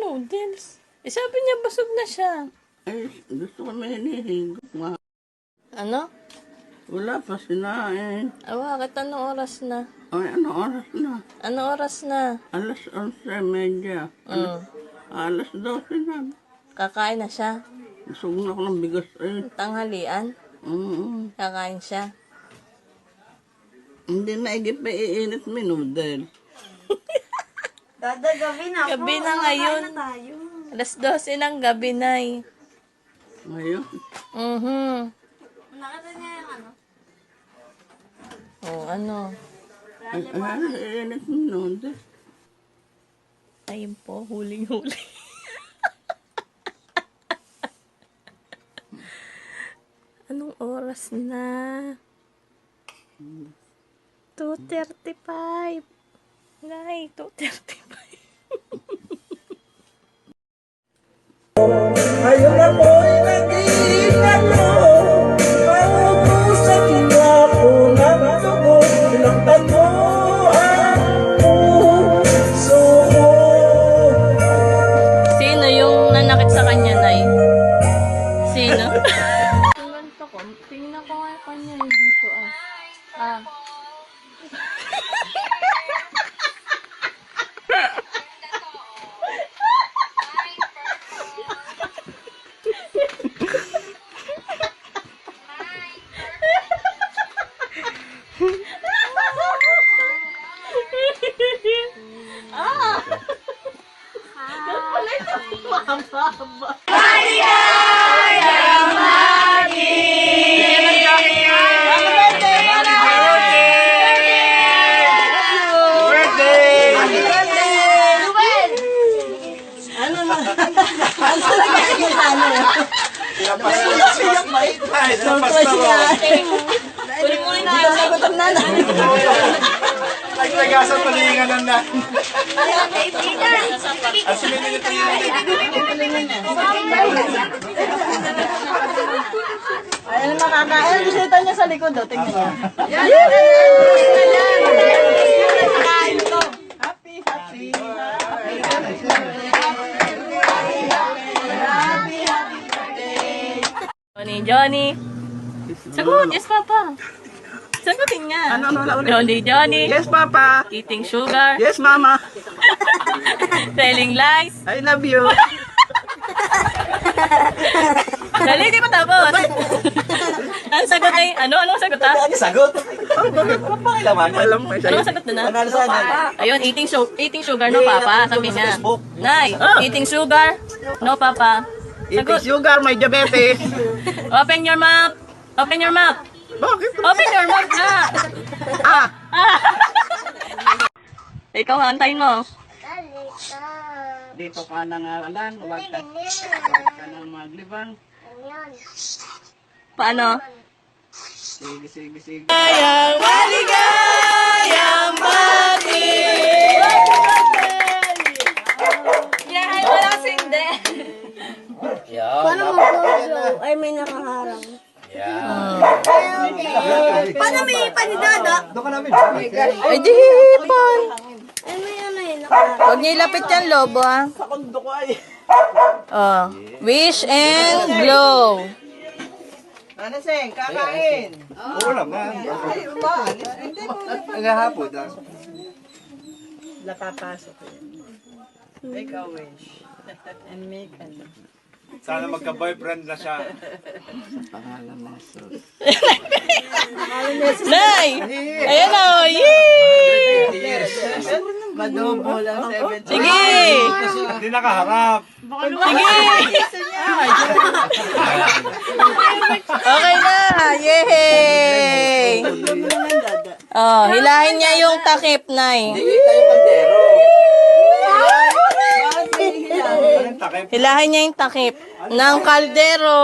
Noodles. Eh, sabi niya busog na siya. Ay, gusto ko may hinihigot nga. Ano? Wala pa sinain. Bakit anong oras na? Ay, ano oras na? Anong oras na? Alas 11:30. Alas 12 na. Kakain na siya. Busog na ako ng bigas. Ay, Tanghalian. Kakain siya. hindi na igip pa iinit may noodle. Dada, gabi na po. Gabi na ngayon. Kumakain na tayo. Alas 12 ng gabi na eh. Ngayon, Nakita niya yung ano? Ano? ay, iinit may noodle. Ayun po, huling-huli. Anong oras na? 2:35. Nay, 2:35. Ayun na po'y nag-iingat mo. Maubusan niya ako ng dugo. Pinaktan mo ang puso ko. Sino yung nanakit sa kanya, Nay? Sino? Ganito ko. Tingnan ko nga kanya dito ah. Naglagasan palingan ng na. Asumin niyo tayo. Ayun, makakain. Bisita niya sa likod, oh. Tingnan niya. Happy, happy. Johnny. Sagot, yes, Papa. Sagutin nga. Johnny. Yes, Papa. Eating sugar. Yes, Mama. Telling lies. I love you. Dali, di pa tapos. Ang sagot ay, anong sagot ha? Ano sagot? Pakilaman. Alam mo siya. Anong sagot na na? Ano saan? Ayun, eating sugar, no, Papa. Sabi niya. Nay, eating sugar, no, Papa. Eating Sagot. sugar, may diabetes. Open your mouth. Open your mouth. Bakit? Open your mouth na. Ah! Ikaw, antayin mo. Dito ka na nga lang. Huwag ka nang maglibang. Paano? Sige, sige, sige. Yeah, wala sindi. Ay, may nakaharang. Paano may panidada? Doon ka namin. Ay, di hihipon. Ay, may ano yun, nakaharang. Huwag niyo ilapit yan, lobo, ah. Oh. Wish and blow. Ano, Seng? Kakain. Oo lang nga. Naghahapon ah. Napapasok yun. Make a wish. And make an... Sana magka-boyfriend na siya. Nay! Ayan o! Yee! Madobo lang 7. Sige! Hindi nakaharap. Sige! Okay na! Yay! Oh, hilahin niya yung takip, Nay. Hilahin niya yung takip ng kaldero.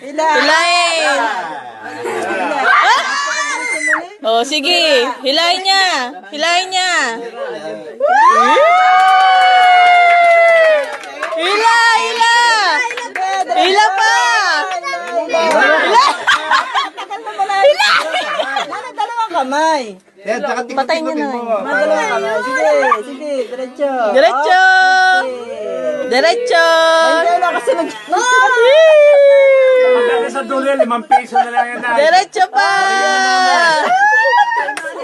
Hilahin! Oh, sige. Hilahin niya. Hilahin niya. Hila! Hila! Hila pa! Hila! Hila! Dalawang kamay. Yan, tsaka Patayin niyo na. Dalawang kamay. Sige, sige. Diretso. Diretso! Diretso! Wala kasi nag... Pagdating sa dulo, 5 piso na lang yan. Diretso pa!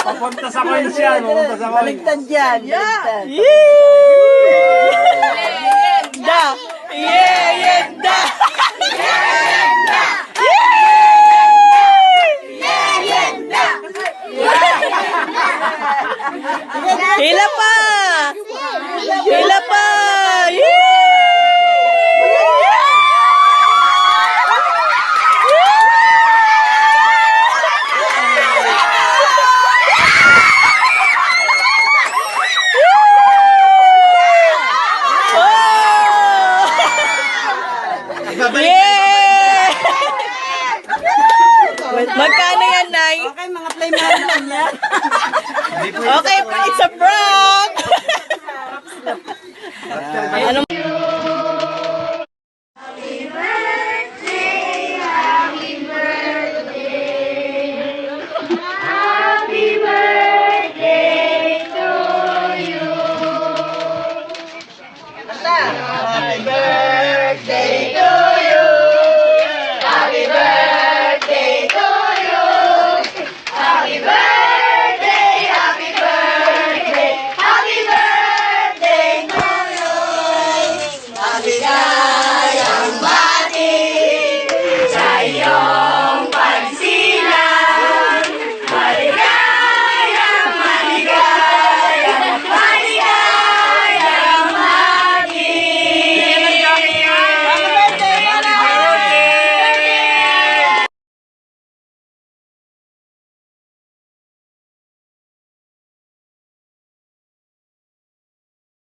Papunta sa coins yan. Papunta sa coins. Baligtad yan. Baligtad. Yee! Da!